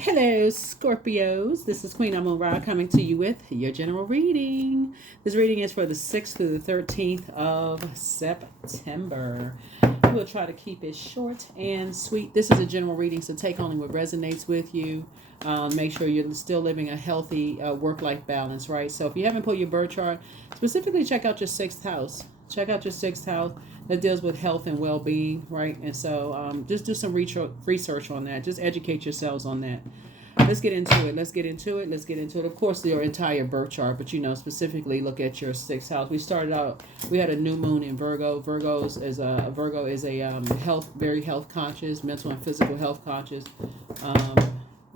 Hello, Scorpios. This is Queen Amun Ra coming to you with your general reading. This reading is for the 6th through the 13th of September. We'll try to keep it short and sweet. This is a general reading, so take only what resonates with you. Make sure you're still living a healthy work-life balance, right? So if you haven't pulled your birth chart, specifically check out your 6th house. Check out your 6th house that deals with health and well-being, right? And so just do some research on that. Just educate yourselves on that. Let's get into it. Let's get into it. Let's get into it. Of course, your entire birth chart, but specifically look at your 6th house. We started out. We had a new moon in Virgo. Virgo is a very health conscious, mental and physical health conscious um,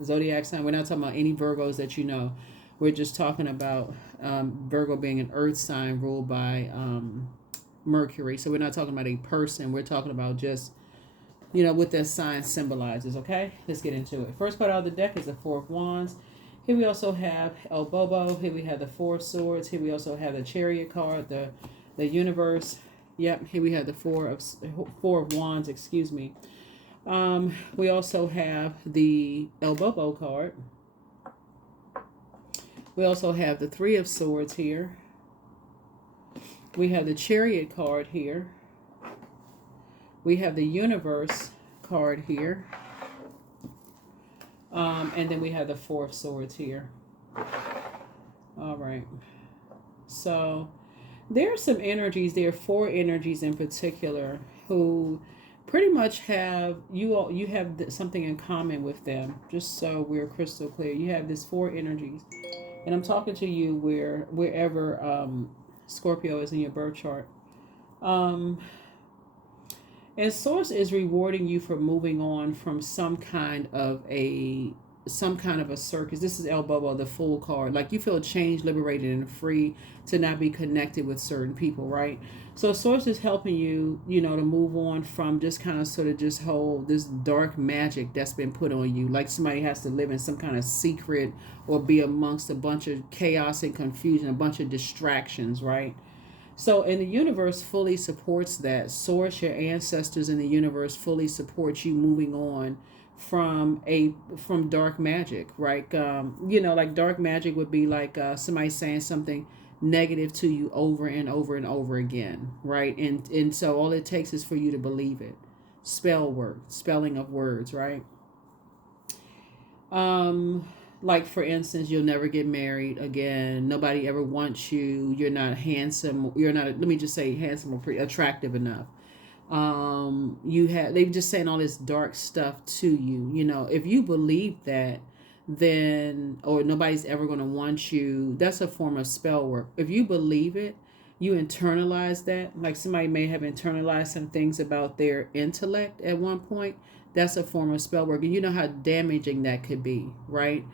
zodiac sign. We're not talking about any Virgos that you know. We're just talking about Virgo being an earth sign ruled by Mercury. So we're not talking about a person. We're talking about just what that sign symbolizes. Okay, let's get into it. First card out of the deck is the Four of Wands. Here we also have El Bobo. Here we have the Four of Swords. Here we also have the Chariot card, the Universe. Yep. Here we have the Four of Wands. Excuse me. We also have the El Bobo card. We also have the Three of Swords here. We have the Chariot card here. We have the Universe card here. And then we have the Four of Swords here. All right. So there are some energies. There are four energies in particular who pretty much have you have something in common with them. Just so we're crystal clear, you have these four energies, and I'm talking to you wherever Scorpio is in your birth chart. And Source is rewarding you for moving on from some kind of a circus. This is El Bobo, the Fool card. Like you feel changed, liberated, and free to not be connected with certain people, right? So Source is helping you, to move on from just kind of sort of just hold this dark magic that's been put on you. Like somebody has to live in some kind of secret or be amongst a bunch of chaos and confusion, a bunch of distractions, right? So, and the universe fully supports that. Source, your ancestors in the universe fully support you moving on from dark magic, right? Like dark magic would be like somebody saying something negative to you over and over and over again, right? And so all it takes is for you to believe it. Spelling of words, right? Like for instance, you'll never get married again. Nobody ever wants you. You're not handsome. You're not. Let me just say, handsome or attractive enough. They've just saying all this dark stuff to you. If you believe that, then or nobody's ever going to want you. That's a form of spell work. If you believe it, you internalize that. Like somebody may have internalized some things about their intellect at one point. That's a form of spell work, and you know how damaging that could be, right?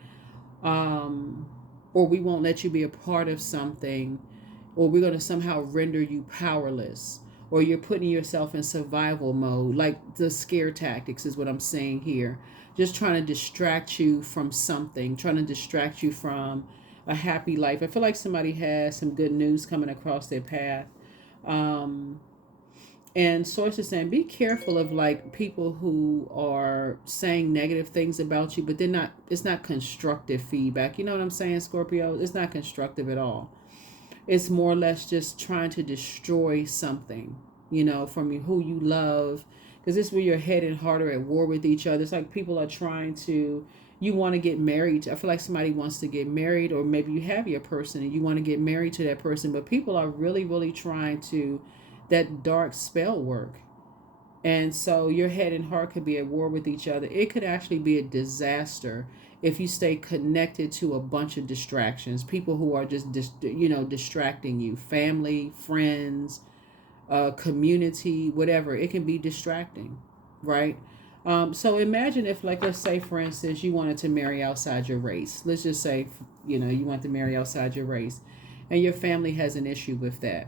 um, or we won't let you be a part of something, or we're going to somehow render you powerless, or you're putting yourself in survival mode. Like the scare tactics is what I'm saying here. Just trying to distract you from something, trying to distract you from a happy life. I feel like somebody has some good news coming across their path. Um, and sources saying be careful of like people who are saying negative things about you, but it's not constructive feedback. You know what I'm saying, Scorpio? It's not constructive at all. It's more or less just trying to destroy something, from you, who you love. Because this is where your head and heart are at war with each other. It's like people are trying to, you want to get married. I feel like somebody wants to get married, or maybe you have your person and you want to get married to that person, but people are really, really trying to that dark spell work. And so your head and heart could be at war with each other. It could actually be a disaster if you stay connected to a bunch of distractions, people who are just distracting you, family, friends, community, whatever. It can be distracting, right? So imagine if, like, let's say, for instance, you wanted to marry outside your race. Let's just say, you want to marry outside your race, and your family has an issue with that.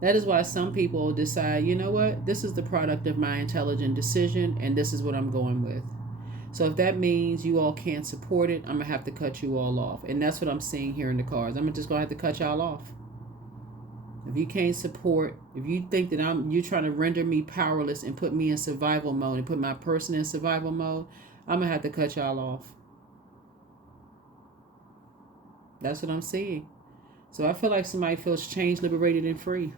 That is why some people decide, you know what, this is the product of my intelligent decision, and this is what I'm going with. So if that means you all can't support it, I'm going to have to cut you all off. And that's what I'm seeing here in the cards. I'm just going to have to cut y'all off. If you can't support, if you think that you're trying to render me powerless and put me in survival mode and put my person in survival mode, I'm going to have to cut y'all off. That's what I'm seeing. So I feel like somebody feels changed, liberated, and free.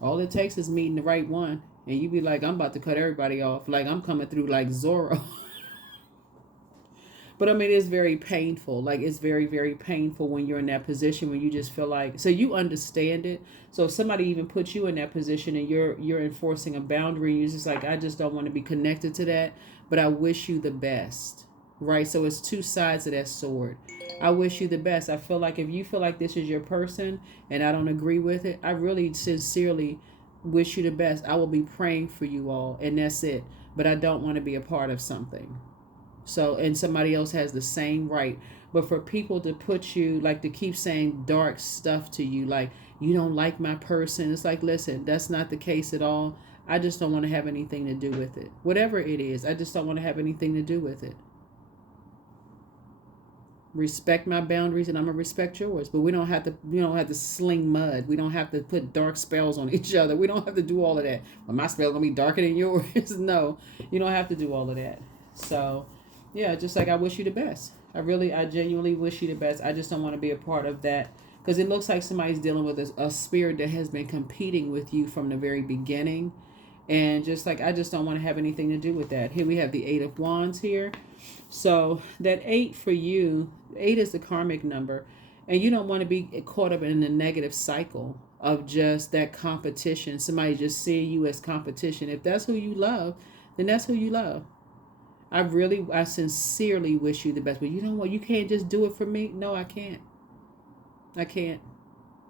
All it takes is meeting the right one. And you be like, I'm about to cut everybody off. Like I'm coming through like Zorro. But I mean, it's very painful. Like it's very, very painful when you're in that position when you just feel like, so you understand it. So if somebody even puts you in that position and you're enforcing a boundary, you're just like, I just don't want to be connected to that. But I wish you the best. Right? So it's two sides of that sword. I wish you the best. I feel like if you feel like this is your person and I don't agree with it, I really sincerely wish you the best. I will be praying for you all and that's it. But I don't want to be a part of something. So, and somebody else has the same right. But for people to put you, like to keep saying dark stuff to you, like you don't like my person, it's like, listen, that's not the case at all. I just don't want to have anything to do with it. Whatever it is, I just don't want to have anything to do with it. Respect my boundaries and I'm gonna respect yours. But we don't have to sling mud. We don't have to put dark spells on each other. We don't have to do all of that. Well, my spell's gonna be darker than yours. No, you don't have to do all of that. So yeah, just like I wish you the best. I genuinely wish you the best. I just don't want to be a part of that because it looks like somebody's dealing with a spirit that has been competing with you from the very beginning. And just like, I just don't want to have anything to do with that. Here we have the 8 of Wands here. So that 8 for you, 8 is the karmic number. And you don't want to be caught up in the negative cycle of just that competition. Somebody just seeing you as competition. If that's who you love, then that's who you love. I sincerely wish you the best. But you know what? You can't just do it for me. No, I can't. I can't.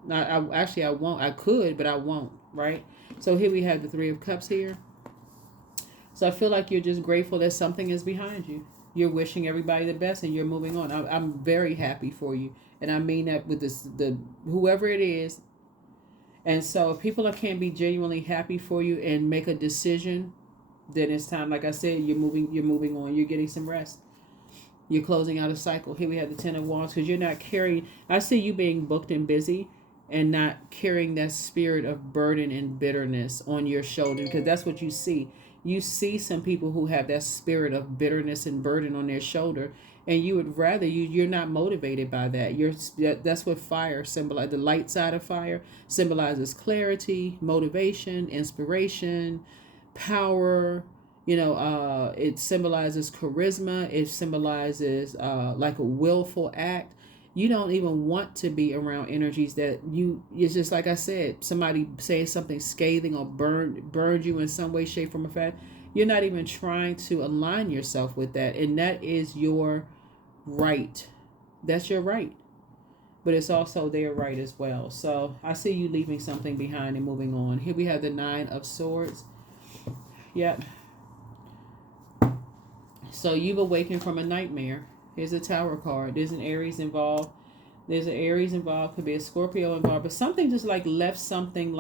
I won't. I could, but I won't. Right? So here we have the 3 of Cups here. So I feel like you're just grateful that something is behind you. You're wishing everybody the best and you're moving on. I'm very happy for you. And I mean that with the whoever it is. And so if people can't be genuinely happy for you and make a decision, then it's time. Like I said, you're moving on. You're getting some rest. You're closing out a cycle. Here we have the 10 of Wands because you're not carrying. I see you being booked and busy and not carrying that spirit of burden and bitterness on your shoulder because that's what you see. You see some people who have that spirit of bitterness and burden on their shoulder, and you would rather you're not motivated by that. That's what fire symbolizes. The light side of fire symbolizes clarity, motivation, inspiration, power. It symbolizes charisma. It symbolizes like a willful act. You don't even want to be around energies that it's just like I said, somebody saying something scathing or burned you in some way, shape, form, or fashion. You're not even trying to align yourself with that. And that is your right. That's your right. But it's also their right as well. So I see you leaving something behind and moving on. Here we have the 9 of Swords. Yep. So you've awakened from a nightmare. Here's a Tower card. There's an Aries involved. Could be a Scorpio involved. But something just like left something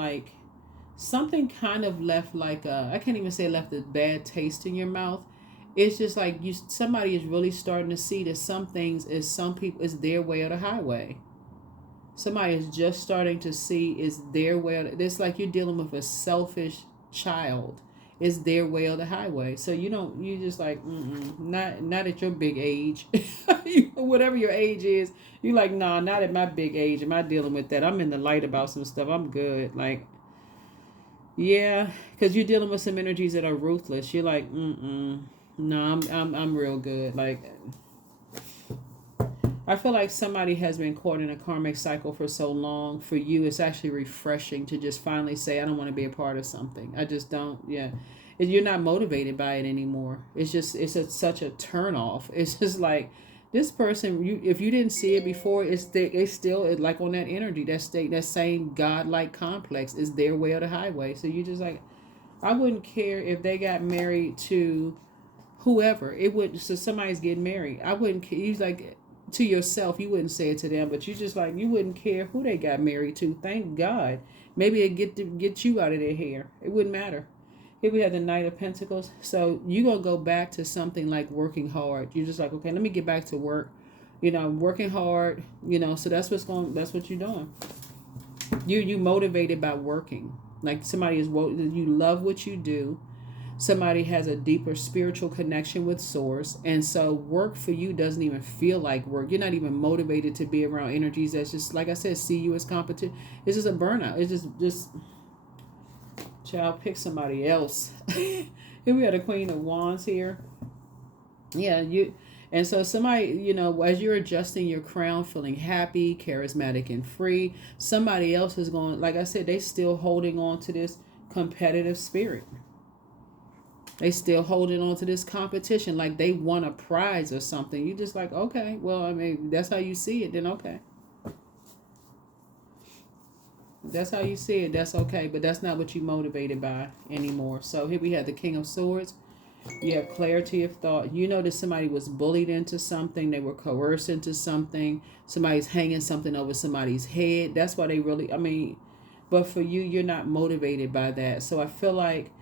kind of left like I can't even say left a bad taste in your mouth. It's just like somebody is really starting to see that some things some people is their way or the highway. Somebody is just starting to see is their way. It's like you're dealing with a selfish child. It's their way or the highway. So you just like, not at your big age. Whatever your age is, you like, nah, not at my big age. Am I dealing with that? I'm in the light about some stuff. I'm good. Like, yeah, because you're dealing with some energies that are ruthless. You're like, no, I'm real good. Like, I feel like somebody has been caught in a karmic cycle for so long. For you, it's actually refreshing to just finally say, I don't want to be a part of something. I just don't. Yeah. You're not motivated by it anymore. It's such a turn off. It's just like this person, if you didn't see it before, it's still like on that energy, that same godlike complex is their way or the highway. So you just like, I wouldn't care if they got married to whoever. So somebody's getting married. I wouldn't care. He's like, to yourself, you wouldn't say it to them, but you just like, you wouldn't care who they got married to. Thank God. Maybe it get you out of their hair. It wouldn't matter. Here we have the Knight of Pentacles. So you're going to go back to something like working hard. You're just like, okay, let me get back to work. Working hard, so that's what you're doing. You motivated by working. Like somebody you love what you do. Somebody has a deeper spiritual connection with source, and so work for you doesn't even feel like work. You're not even motivated to be around energies that's just, like I said, see you as competition. It's just a burnout. It's just child, pick somebody else. Here we have the Queen of Wands here. Yeah, you. And so somebody, as you're adjusting your crown, feeling happy, charismatic, and free, somebody else is going, like I said, they still holding on to this competitive spirit. They still holding on to this competition like they won a prize or something. You just like, okay, well, I mean, that's how you see it, then okay. That's how you see it, that's okay. But that's not what you're motivated by anymore. So here we have the King of Swords. You have clarity of thought. You know that somebody was bullied into something. They were coerced into something. Somebody's hanging something over somebody's head. That's why they really, I mean, but for you, you're not motivated by that. So I feel like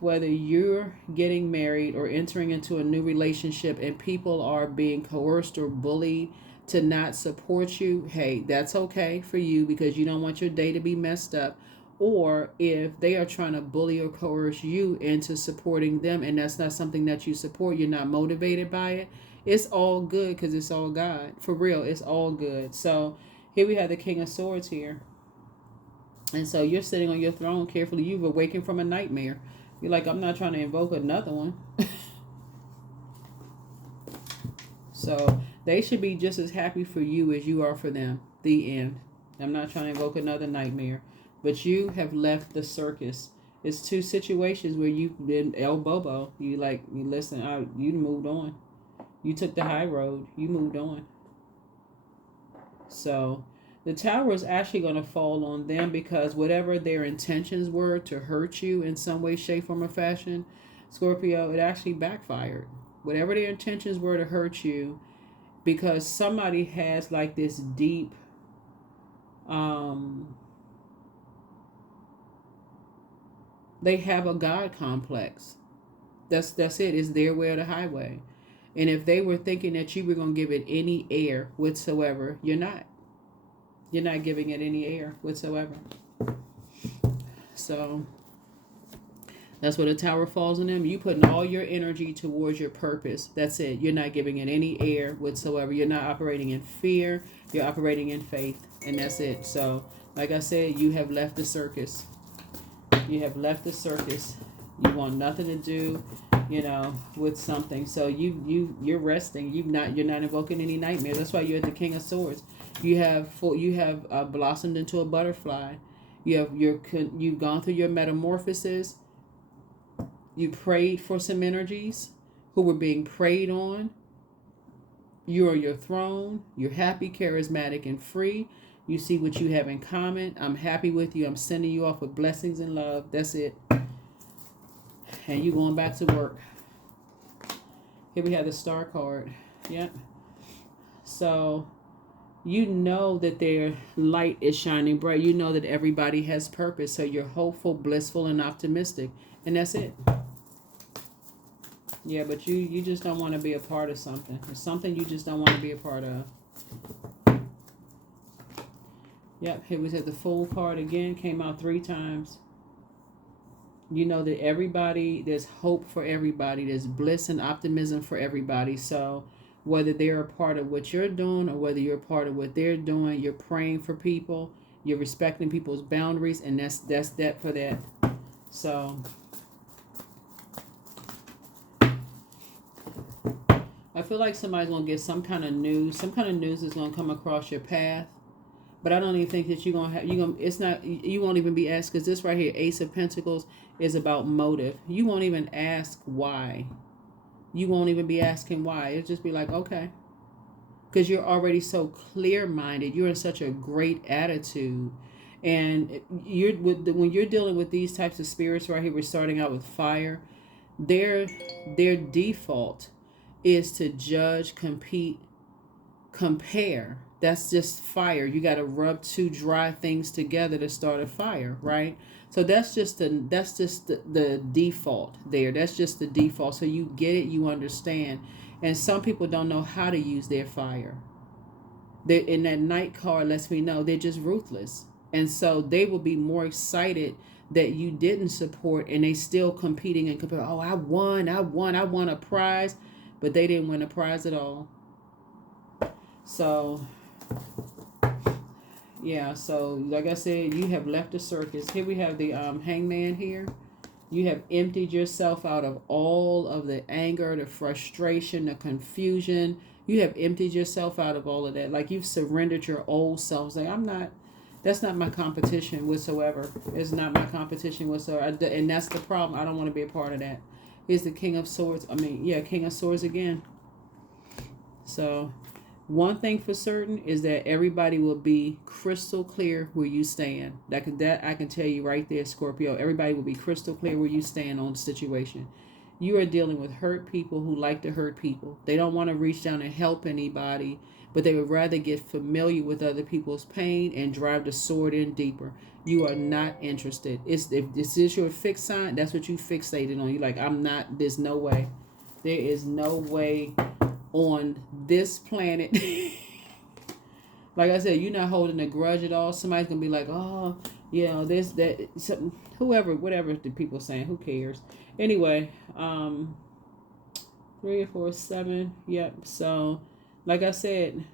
whether you're getting married or entering into a new relationship and people are being coerced or bullied to not support you, hey, that's okay for you because you don't want your day to be messed up. Or if they are trying to bully or coerce you into supporting them and that's not something that you support, you're not motivated by it, it's all good because it's all God. For real, it's all good. So here we have the King of Swords here. And so you're sitting on your throne carefully. You've awakened from a nightmare. You're like, I'm not trying to invoke another one. So they should be just as happy for you as you are for them. The end. I'm not trying to invoke another nightmare. But you have left the circus. It's two situations where you've been El Bobo. You listen, you moved on. You took the high road. You moved on. So the tower is actually going to fall on them because whatever their intentions were to hurt you in some way, shape, form, or fashion, Scorpio, it actually backfired. Whatever their intentions were to hurt you, because somebody has like this deep, they have a God complex. That's it. It's their way or the highway. And if they were thinking that you were going to give it any air whatsoever, you're not. You're not giving it any air whatsoever. So that's where the tower falls on them. You putting all your energy towards your purpose. That's it. You're not giving it any air whatsoever. You're not operating in fear. You're operating in faith. And that's it. So, like I said, you have left the circus. You have left the circus. You want nothing to do, with something. So you're resting. You're not invoking any nightmares. That's why you're at the King of Swords. You have blossomed into a butterfly. You've gone through your metamorphosis. You prayed for some energies who were being preyed on. You're on your throne. You're happy, charismatic, and free. You see what you have in common. I'm happy with you. I'm sending you off with blessings and love. That's it. And you going back to work. Here we have the Star card. Yep. So you know that their light is shining bright. You know that everybody has purpose. So you're hopeful, blissful, and optimistic. And that's it. Yeah, but you just don't want to be a part of something. There's something you just don't want to be a part of. Yep, here we said the Fool card again. Came out 3 times. You know that everybody, there's hope for everybody. There's bliss and optimism for everybody. So whether they're a part of what you're doing or whether you're a part of what they're doing, you're praying for people. You're respecting people's boundaries. And that's that for that. So I feel like somebody's going to get some kind of news. Some kind of news is going to come across your path. But I don't even think that you won't even be asked, because this right here, Ace of Pentacles, is about motive. You won't even ask why. You won't even be asking why. It'll just be like, okay. Because you're already so clear-minded. You're in such a great attitude. And when you're dealing with these types of spirits right here, we're starting out with fire. Their default is to judge, compete, compare. That's just fire. You got to rub 2 dry things together to start a fire, right? So that's just the default there. That's just the default. So you get it, you understand. And some people don't know how to use their fire. In that Knight card lets me know they're just ruthless. And so they will be more excited that you didn't support, and they still competing and compare. Oh, I won a prize, but they didn't win a prize at all. So yeah, so like I said, you have left the circus. Here we have the hangman here. You have emptied yourself out of all of the anger, the frustration, the confusion. You have emptied yourself out of all of that. Like you've surrendered your old self. Like, that's not my competition whatsoever. It's not my competition whatsoever. And that's the problem. I don't want to be a part of that. Here's the King of Swords. King of Swords again. So one thing for certain is that everybody will be crystal clear where you stand. That I can tell you right there, Scorpio. Everybody will be crystal clear where you stand on the situation. You are dealing with hurt people who like to hurt people. They don't want to reach down and help anybody, but they would rather get familiar with other people's pain and drive the sword in deeper. You are not interested. If this is your fixed sign, that's what you fixated on. You're like, I'm not. There's no way. There is no way on this planet. Like I said, you're not holding a grudge at all. Somebody's gonna be like, oh, this, that, something, whoever, whatever the people saying, who cares? Anyway, 3 or 4, 7. Yep. So, like I said,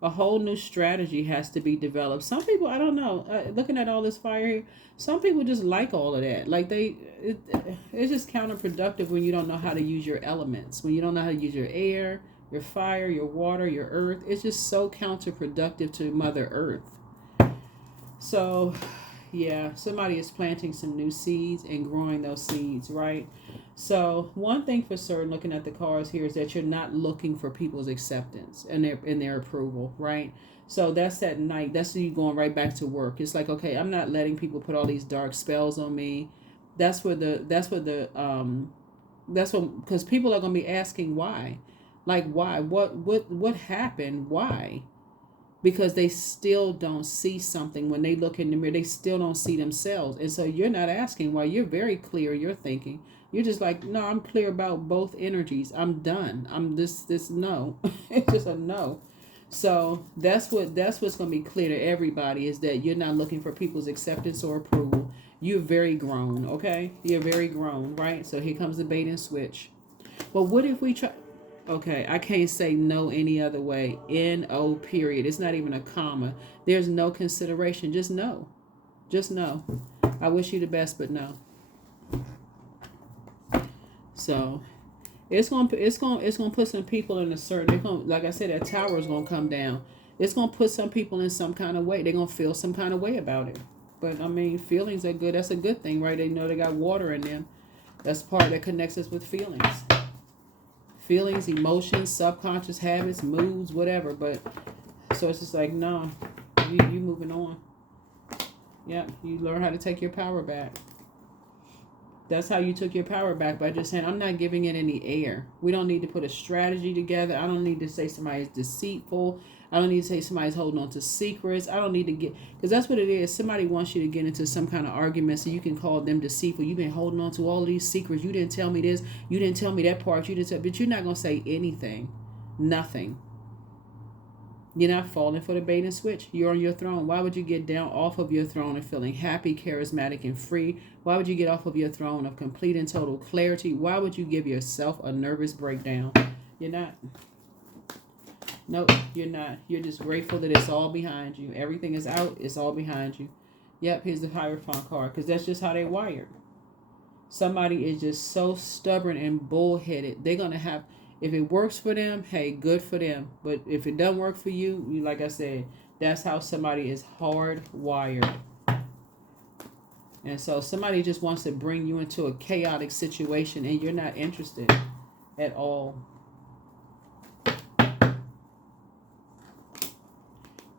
a whole new strategy has to be developed. Some people, I don't know, looking at all this fire here, some people just like all of that. Like it's just counterproductive when you don't know how to use your elements, when you don't know how to use your air, your fire, your water, your earth. It's just so counterproductive to Mother Earth. So, yeah, somebody is planting some new seeds and growing those seeds, right? So, one thing for certain, looking at the cards here, is that you're not looking for people's acceptance and their approval, right? So that's that night. That's you going right back to work. It's like, okay, I'm not letting people put all these dark spells on me. That's what because people are gonna be asking why, like why, what happened, why? Because they still don't see something when they look in the mirror. They still don't see themselves, and so you're not asking why. You're very clear. You're thinking. You're just like, no, I'm clear about both energies. I'm done. I'm this no. It's just a no. So that's what's going to be clear to everybody, is that you're not looking for people's acceptance or approval. You're very grown, okay? You're very grown, right? So here comes the bait and switch. But what if we try? Okay, I can't say no any other way. N-O period. It's not even a comma. There's no consideration. Just no. Just no. I wish you the best, but no. So it's gonna put some people in a certain. Like I said, that tower is gonna come down. It's gonna put some people in some kind of way. They're gonna feel some kind of way about it. But I mean, feelings are good. That's a good thing, right? They know they got water in them. That's part that connects us with feelings. Feelings, emotions, subconscious habits, moods, whatever. But so it's just like, no, you moving on. Yeah, you learn how to take your power back. That's how you took your power back, by just saying, I'm not giving it any air. We don't need to put a strategy together. I don't need to say somebody's deceitful. I don't need to say somebody's holding on to secrets. I don't need to because that's what it is. Somebody wants you to get into some kind of argument so you can call them deceitful. You've been holding on to all of these secrets. You didn't tell me this. You didn't tell me that part. But you're not going to say anything. Nothing. You're not falling for the bait and switch. You're on your throne. Why would you get down off of your throne and feeling happy, charismatic, and free? Why would you get off of your throne of complete and total clarity? Why would you give yourself a nervous breakdown? You're not. Nope, you're not. You're just grateful that it's all behind you. Everything is out. It's all behind you. Yep, here's the Hierophant card, because that's just how they're wired. Somebody is just so stubborn and bullheaded. They're going to have... If it works for them, hey, good for them. But if it doesn't work for you, like I said, that's how somebody is hardwired. And so somebody just wants to bring you into a chaotic situation, and you're not interested at all.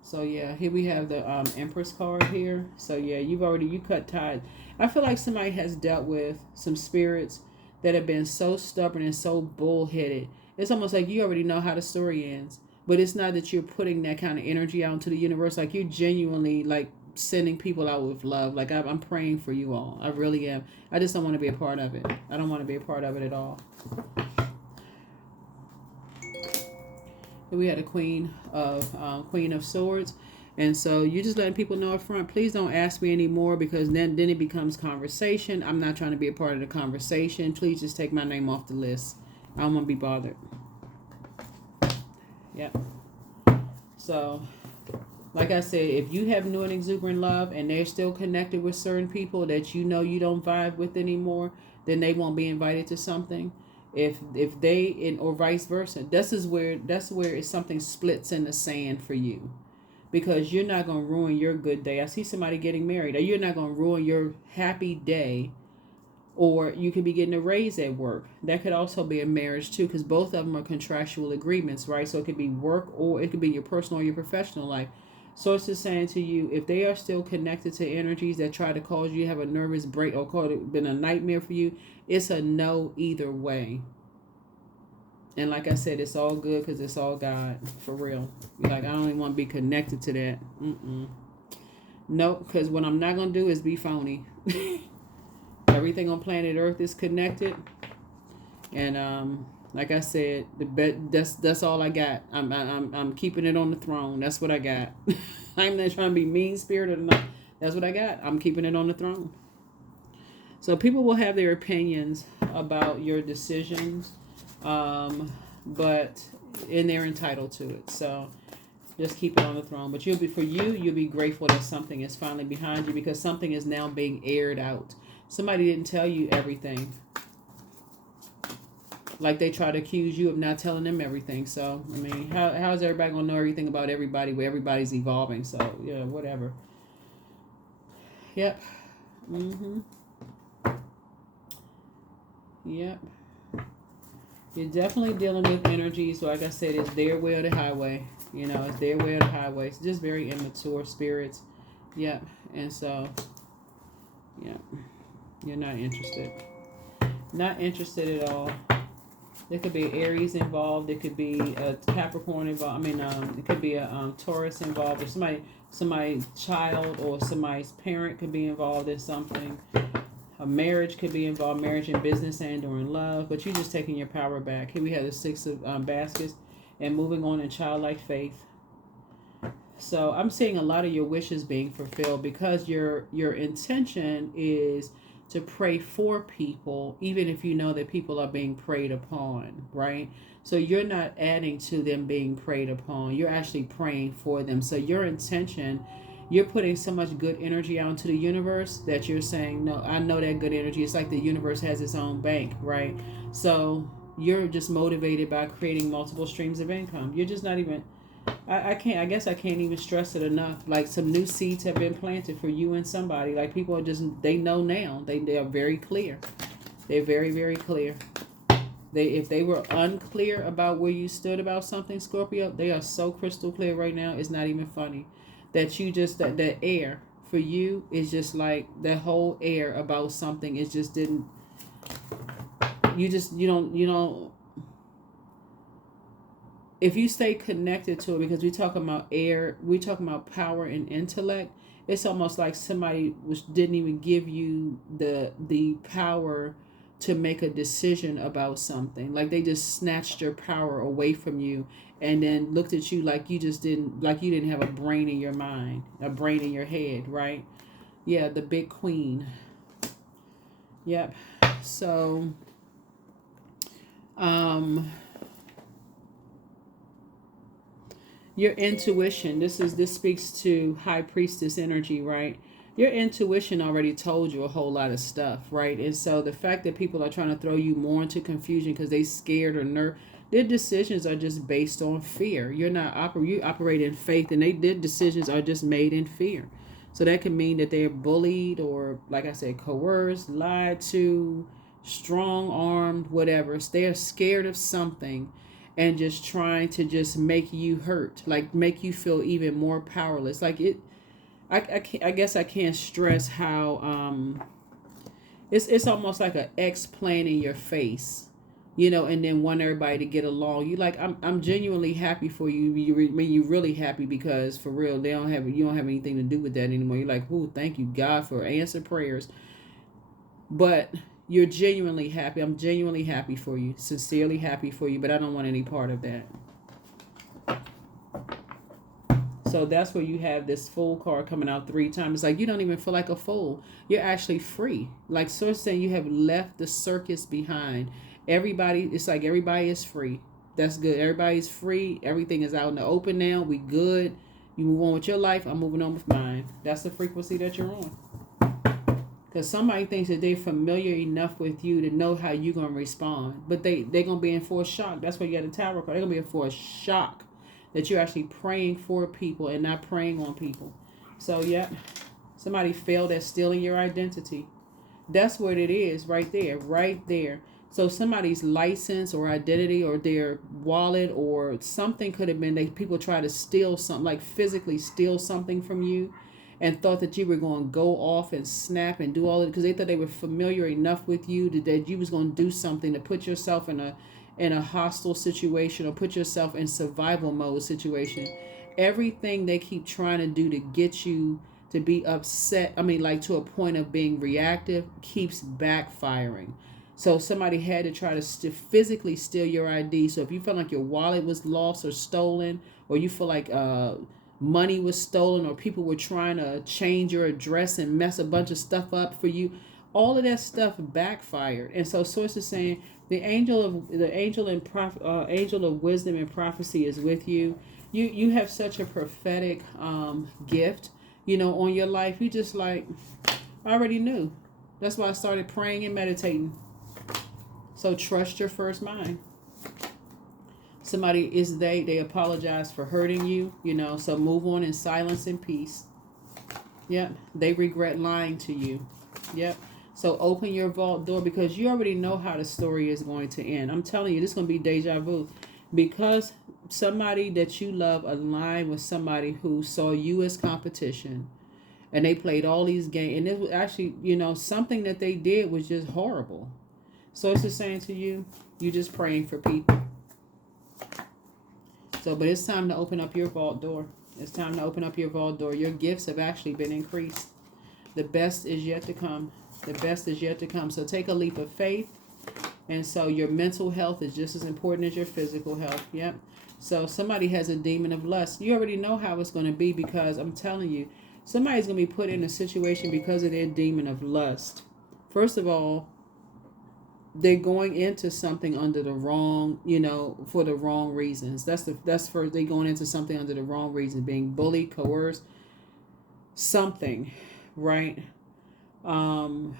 So yeah, here we have the Empress card here. So yeah, you cut ties. I feel like somebody has dealt with some spirits that have been so stubborn and so bullheaded. It's almost like you already know how the story ends. But it's not that you're putting that kind of energy out into the universe. Like, you're genuinely, like, sending people out with love. Like, I'm praying for you all. I really am. I just don't want to be a part of it. I don't want to be a part of it at all. We had a Queen of Swords. And so you just letting people know up front, please don't ask me anymore, because then it becomes conversation. I'm not trying to be a part of the conversation. Please just take my name off the list. I don't want to be bothered. Yep. So, like I said, if you have new and exuberant love and they're still connected with certain people that you know you don't vibe with anymore, then they won't be invited to something. If they or vice versa, that's where it's something splits in the sand for you. Because you're not going to ruin your good day. I see somebody getting married. Or you're not going to ruin your happy day. Or you could be getting a raise at work. That could also be a marriage too, because both of them are contractual agreements, right? So it could be work, or it could be your personal or your professional life. So it's just saying to you, if they are still connected to energies that try to cause you to have a nervous break, or call it been a nightmare for you, it's a no either way. And like I said, it's all good because it's all God, for real. Like, I don't even want to be connected to that. Nope, because what I'm not going to do is be phony. Everything on planet Earth is connected. And like I said, that's all I got. I'm keeping it on the throne. That's what I got. I'm not trying to be mean-spirited or not. That's what I got. I'm keeping it on the throne. So people will have their opinions about your decisions. But they're entitled to it. So just keep it on the throne. But you'll be grateful that something is finally behind you, because something is now being aired out. Somebody didn't tell you everything. Like they try to accuse you of not telling them everything. So, I mean, how is everybody going to know everything about everybody where everybody's evolving? So, yeah, whatever. Yep. Yep. You're definitely dealing with energies. Like I said, it's their way or the highway. You know, it's their way or the highway. It's just very immature spirits. Yep. And so, yep. You're not interested. Not interested at all. There could be Aries involved. There could be a Capricorn involved. I mean, it could be a Taurus involved. Or somebody's child or somebody's parent could be involved in something. A marriage could be involved, marriage in business and or in love, but you're just taking your power back. Here we have the 6 of baskets and moving on in childlike faith. So I'm seeing a lot of your wishes being fulfilled, because your intention is to pray for people, even if you know that people are being preyed upon, right? So you're not adding to them being preyed upon. You're actually praying for them. So your intention, you're putting so much good energy out into the universe that you're saying, no, I know that good energy. It's like the universe has its own bank, right? So you're just motivated by creating multiple streams of income. You're just not even, I guess I can't even stress it enough. Like, some new seeds have been planted for you and somebody. Like, people are just, they know now. They are very clear. They're very, very clear. If they were unclear about where you stood about something, Scorpio, they are so crystal clear right now. It's not even funny. That you just, that air for you is just like, that whole air about something is just didn't, you don't, if you stay connected to it, because we talking about air, we talking about power and intellect, it's almost like somebody didn't even give you the power to make a decision about something. Like, they just snatched your power away from you and then looked at you like you didn't have a brain in your mind, a brain in your head, right? Yeah, the big queen. Yep. So, your intuition, this speaks to high priestess energy, right? Your intuition already told you a whole lot of stuff, right? And so the fact that people are trying to throw you more into confusion because they scared or nervous, their decisions are just based on fear. You operate in faith, and their decisions are just made in fear. So that could mean that they're bullied or, like I said, coerced, lied to, strong-armed, whatever. They're scared of something and just trying to just make you hurt, like make you feel even more powerless. Like it, I guess I can't stress how it's almost like an ex playing in your face, and then want everybody to get along. You like, I'm genuinely happy for you. You're really happy, because for real, you don't have anything to do with that anymore. You're like, oh, thank you God for answered prayers. But you're genuinely happy. I'm genuinely happy for you. Sincerely happy for you. But I don't want any part of that. So that's where you have this fool card coming out 3 times. It's like you don't even feel like a fool. You're actually free. Like Source saying you have left the circus behind. Everybody, it's like everybody is free. That's good. Everybody's free. Everything is out in the open now. We good. You move on with your life. I'm moving on with mine. That's the frequency that you're on. Because somebody thinks that they're familiar enough with you to know how you're going to respond. But they're going to be in for a shock. That's why you got a tarot card. They're going to be in for a shock that you're actually praying for people and not praying on people. So, yeah, somebody failed at stealing your identity. That's what it is right there, right there. So somebody's license or identity or their wallet or something could have been people try to steal something, like physically steal something from you, and thought that you were going to go off and snap and do all of it because they thought they were familiar enough with you that you was going to do something to put yourself in a hostile situation or put yourself in survival mode situation. Everything they keep trying to do to get you to be upset, like to a point of being reactive, keeps backfiring. So somebody had to try to physically steal your ID. So if you feel like your wallet was lost or stolen, or you feel like money was stolen, or people were trying to change your address and mess a bunch of stuff up for you, all of that stuff backfired. And so Source is saying the angel of wisdom and prophecy is with you. You have such a prophetic gift, on your life. You just like, I already knew. That's why I started praying and meditating. So trust your first mind. Somebody they apologize for hurting you, so move on in silence and peace. Yep. They regret lying to you. Yep. So open your vault door because you already know how the story is going to end. I'm telling you, this is going to be deja vu because somebody that you love aligned with somebody who saw you as competition, and they played all these games, and it was actually, something that they did was just horrible. So it's just saying to you, you're just praying for people. So, but it's time to open up your vault door. It's time to open up your vault door. Your gifts have actually been increased. The best is yet to come. The best is yet to come. So take a leap of faith. And so your mental health is just as important as your physical health. Yep. So somebody has a demon of lust. You already know how it's going to be because I'm telling you, somebody's going to be put in a situation because of their demon of lust. First of all, they're going into something under the wrong, for the wrong reasons. That's first. They're going into something under the wrong reason, being bullied, coerced, something, right? And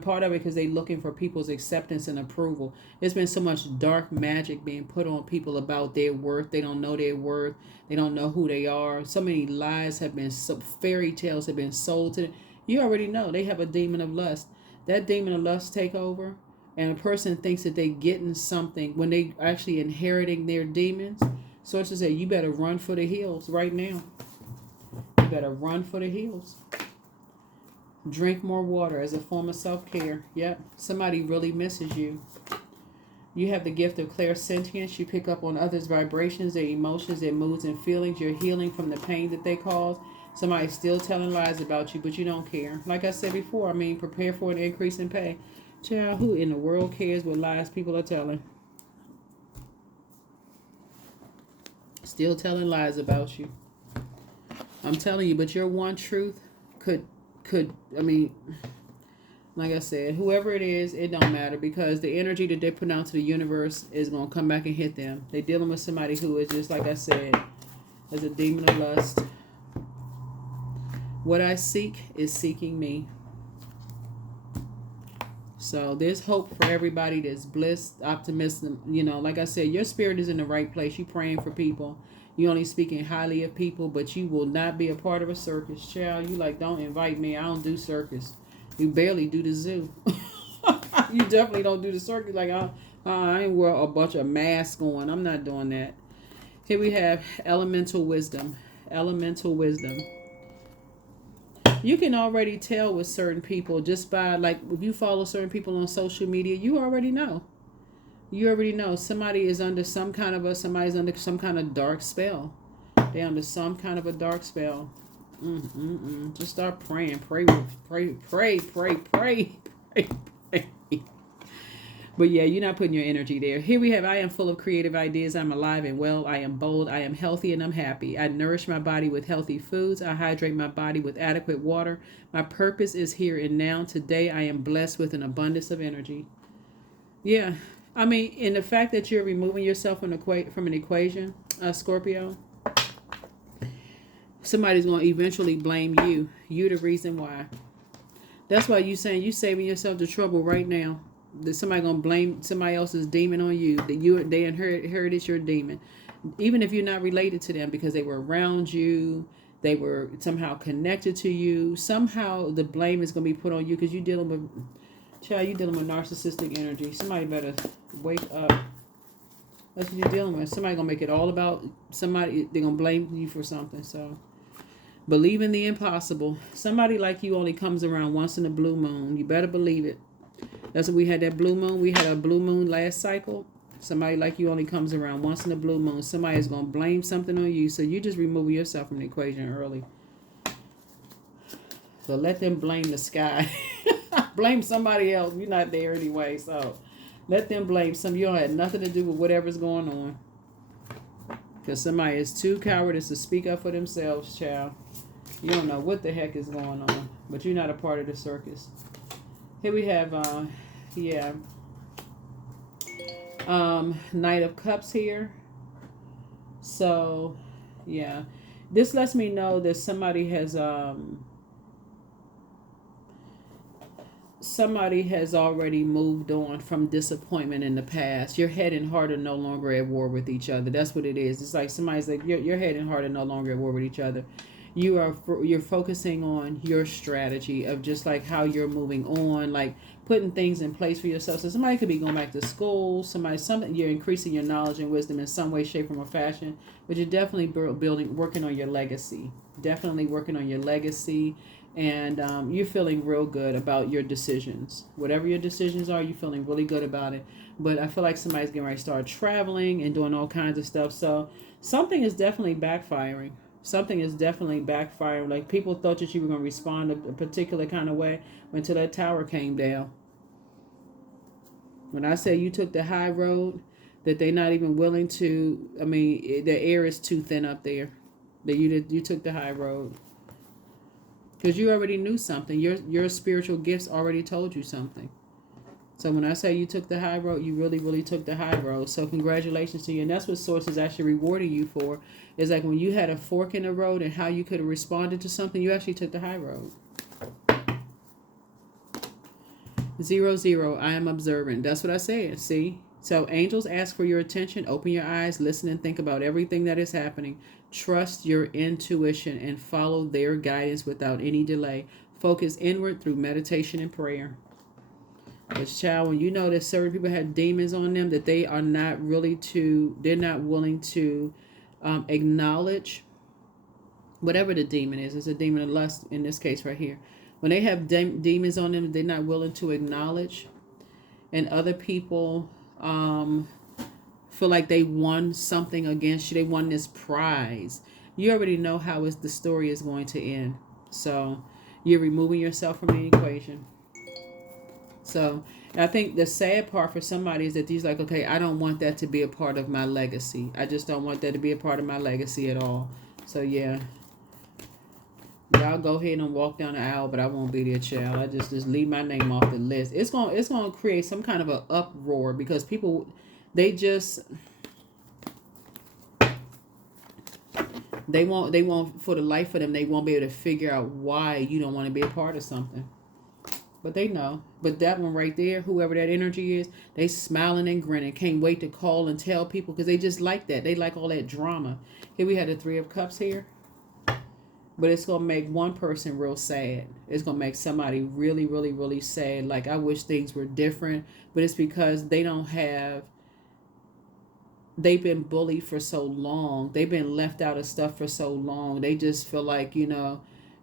part of it because they're looking for people's acceptance and approval. There's been so much dark magic being put on people about their worth. They don't know their worth. They don't know who they are. So many lies have been, fairy tales have been sold to them. You already know they have a demon of lust. That demon of lust take over, and a person thinks that they're getting something when they actually inheriting their demons. Sources say you better run for the hills right now. You better run for the hills. Drink more water as a form of self-care. Yep. Somebody really misses you. You have the gift of clairsentience. You pick up on others' vibrations, their emotions, their moods and feelings. You're healing from the pain that they cause. Somebody's still telling lies about you, but you don't care. Like I said before, prepare for an increase in pay. Child, who in the world cares what lies people are telling? Still telling lies about you. I'm telling you, but your one truth could, like I said, whoever it is, it don't matter because the energy that they put out to the universe is going to come back and hit them. They're dealing with somebody who is just, like I said, has a demon of lust. What I seek is seeking me. So there's hope for everybody. There's bliss, optimism. Like I said, your spirit is in the right place. You're praying for people. You're only speaking highly of people, but you will not be a part of a circus. Child, you like, don't invite me. I don't do circus. You barely do the zoo. You definitely don't do the circus. Like, I ain't wear a bunch of masks on. I'm not doing that. Here we have elemental wisdom. Elemental wisdom. You can already tell with certain people just by, like, if you follow certain people on social media, you already know. You already know somebody is under somebody's under some kind of dark spell. They're under some kind of a dark spell. Just start praying. Pray. But yeah, you're not putting your energy there. Here we have, I am full of creative ideas. I'm alive and well. I am bold. I am healthy and I'm happy. I nourish my body with healthy foods. I hydrate my body with adequate water. My purpose is here and now. Today, I am blessed with an abundance of energy. Yeah. I mean, in the fact that you're removing yourself from an equation, Scorpio, somebody's going to eventually blame you. You the reason why. That's why you saying you saving yourself the trouble right now. That somebody gonna blame somebody else's demon on you. That they inherited your demon, even if you're not related to them because they were around you, they were somehow connected to you. Somehow the blame is gonna be put on you because you dealing with, child. You dealing with narcissistic energy. Somebody better wake up. That's what you're dealing with. Somebody gonna make it all about somebody. They're gonna blame you for something. So. Believe in the impossible. Somebody like you only comes around once in a blue moon. You better believe it. That's what we had, that blue moon. We had a blue moon last cycle. Somebody like you only comes around once in a blue moon. Somebody is going to blame something on you. So you just remove yourself from the equation early. So let them blame the sky. Blame somebody else. You're not there anyway. So let them blame some. You don't have nothing to do with whatever's going on. Because somebody is too cowardice to speak up for themselves, child. You don't know what the heck is going on. But you're not a part of the circus. Here we have, Knight of Cups here. So, yeah. This lets me know that somebody has already moved on from disappointment in the past. Your head and heart are no longer at war with each other. That's what it is. It's like somebody's like, your head and heart are no longer at war with each other. You're focusing on your strategy of just like how you're moving on, like putting things in place for yourself. So somebody could be going back to school, something you're increasing your knowledge and wisdom in some way, shape, form, or fashion. But you're definitely working on your legacy. Definitely working on your legacy. And you're feeling real good about your decisions. Whatever your decisions are, you're feeling really good about it. But I feel like somebody's getting ready to start traveling and doing all kinds of stuff. So something is definitely backfiring. Something is definitely backfiring. Like people thought that you were going to respond a particular kind of way until that tower came down. When I say you took the high road, that they're not even willing to, I mean, the air is too thin up there. That you took the high road. Because you already knew something. Your spiritual gifts already told you something. So when I say you took the high road, you really, really took the high road. So congratulations to you. And that's what Source is actually rewarding you for. Is like when you had a fork in the road and how you could have responded to something, you actually took the high road. 0, I am observant. That's what I said. See? So angels ask for your attention. Open your eyes, listen, and think about everything that is happening. Trust your intuition and follow their guidance without any delay. Focus inward through meditation and prayer. But child, when you know that certain people have demons on them, that they are not they're not willing to acknowledge whatever the demon is. It's a demon of lust in this case right here. When they have demons on them, they're not willing to acknowledge. And other people feel like they won something against you. They won this prize. You already know how the story is going to end. So you're removing yourself from the equation. So I think the sad part for somebody is that he's like, okay, I don't want that to be a part of my legacy. I just don't want that to be a part of my legacy at all. So yeah. Y'all go ahead and walk down the aisle, but I won't be there, child. I just leave my name off the list. It's gonna create some kind of an uproar because people, they won't for the life of them, they won't be able to figure out why you don't want to be a part of something. But they know. But that one right there, whoever that energy is, they smiling and grinning. Can't wait to call and tell people because they just like that. They like all that drama. Here we had the 3 of Cups here. But it's going to make one person real sad. It's going to make somebody really, really, really sad. Like, I wish things were different. But it's because they've been bullied for so long. They've been left out of stuff for so long. They just feel like,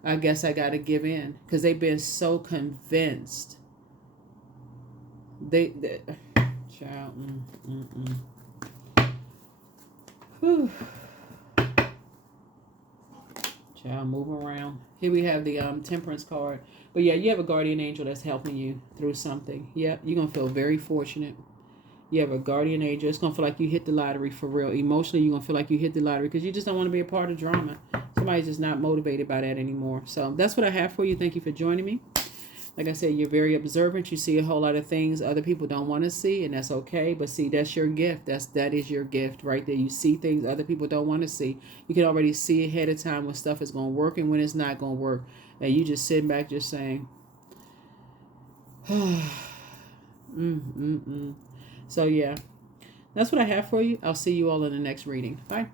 I guess I got to give in. Because they've been so convinced. Child. Child, move around. Here we have the temperance card. But yeah, you have a guardian angel that's helping you through something. Yep, you're going to feel very fortunate. You have a guardian angel. It's going to feel like you hit the lottery for real. Emotionally, you're going to feel like you hit the lottery because you just don't want to be a part of drama. Somebody's just not motivated by that anymore. So that's what I have for you. Thank you for joining me. Like I said, you're very observant. You see a whole lot of things other people don't want to see, and that's okay. But see, that's your gift. That is your gift right there. You see things other people don't want to see. You can already see ahead of time when stuff is going to work and when it's not going to work. And you just sitting back just saying, So yeah, that's what I have for you. I'll see you all in the next reading. Bye.